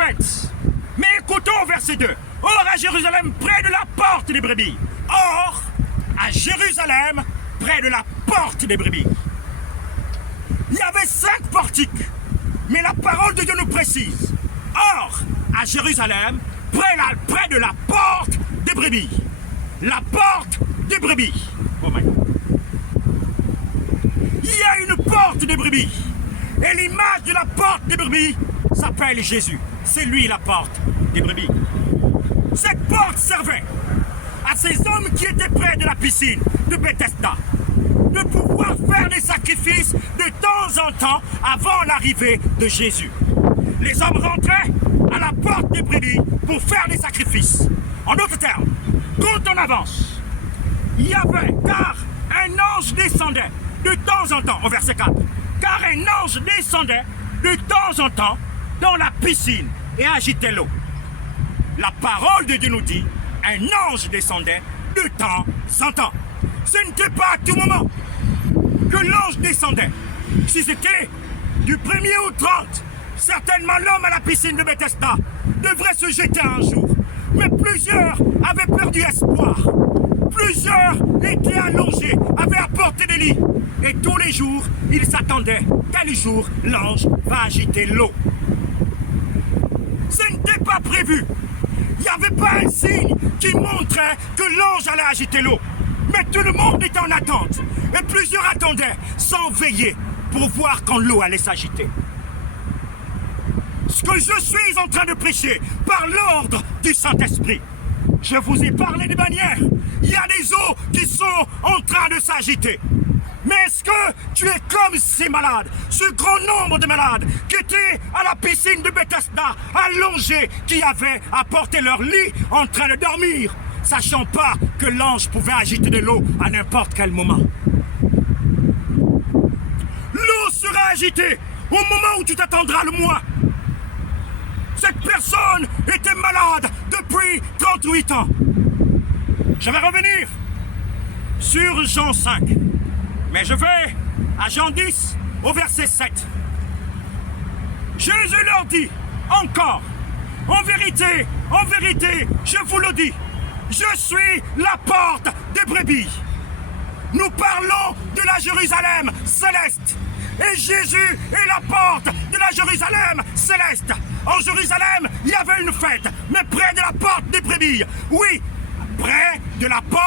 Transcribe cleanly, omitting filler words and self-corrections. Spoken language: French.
fête. Mais écoutons verset 2. Or à Jérusalem, près de la porte des brebis. Or à Jérusalem, près de la porte des brebis. Il y avait 5 portiques. Mais la parole de Dieu nous précise. Or à Jérusalem, près de la porte des brebis. La porte des brebis. Oh my God. Il y a une porte des brebis. Et l'image de la porte des brebis s'appelle Jésus. C'est lui la porte des brebis. Cette porte servait à ces hommes qui étaient près de la piscine de Bethesda de pouvoir faire des sacrifices de temps en temps avant l'arrivée de Jésus. Les hommes rentraient à la porte des brebis pour faire des sacrifices. En d'autres termes, quand on avance, il y avait, car un ange descendait de temps en temps, au verset 4, car un ange descendait de temps en temps dans la piscine et agitait l'eau. La parole de Dieu nous dit, un ange descendait de temps en temps. Ce n'était pas à tout moment que l'ange descendait. Si c'était du 1er au 30, certainement l'homme à la piscine de Bethesda devrait se jeter un jour. Mais plusieurs avaient perdu espoir. Plusieurs étaient allongés, avaient apporté des lits. Et tous les jours, ils s'attendaient quel jour l'ange va agiter l'eau. Ce n'était pas prévu. Il n'y avait pas un signe qui montrait que l'ange allait agiter l'eau. Mais tout le monde était en attente. Et plusieurs attendaient sans veiller pour voir quand l'eau allait s'agiter. Ce que je suis en train de prêcher par l'ordre du Saint-Esprit. Je vous ai parlé des bannières. Il y a des eaux qui sont en train de s'agiter. Mais est-ce que tu es comme ces malades, ce grand nombre de malades qui étaient à la piscine de Bethesda, allongés, qui avaient apporté leur lit en train de dormir, sachant pas que l'ange pouvait agiter de l'eau à n'importe quel moment? L'eau sera agitée au moment où tu t'attendras le moins. Cette personne était malade depuis 38 ans. Je vais revenir sur Jean 5. Mais je vais à Jean 10 au verset 7. Jésus leur dit encore, en vérité, je vous le dis, je suis la porte des brebis. Nous parlons de la Jérusalem céleste. Et Jésus est la porte de la Jérusalem céleste. En Jérusalem, il y avait une fête, mais près de la porte des brebis. Oui, près de la porte.